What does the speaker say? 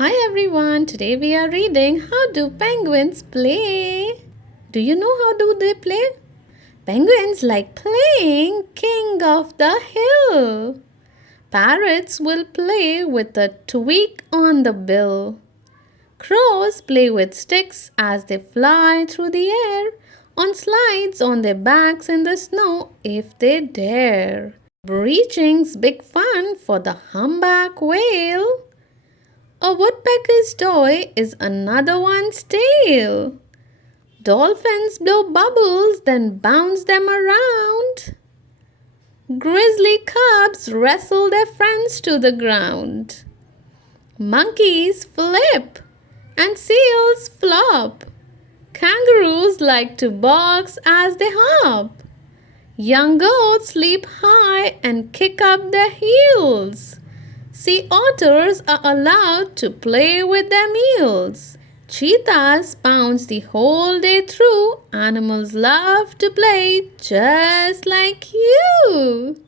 Hi everyone, today we are reading How Do Penguins Play? Do you know how do they play? Penguins like playing King of the Hill. Parrots will play with a tweak on the bill. Crows play with sticks as they fly through the air on slides on their backs in the snow if they dare. Breaching's big fun for the humpback whale. A woodpecker's toy is another one's tail. Dolphins blow bubbles, then bounce them around. Grizzly cubs wrestle their friends to the ground. Monkeys flip and seals flop. Kangaroos like to box as they hop. Young goats leap high and kick up their heels. Sea otters are allowed to play with their meals. Cheetahs bounce the whole day through. Animals love to play just like you.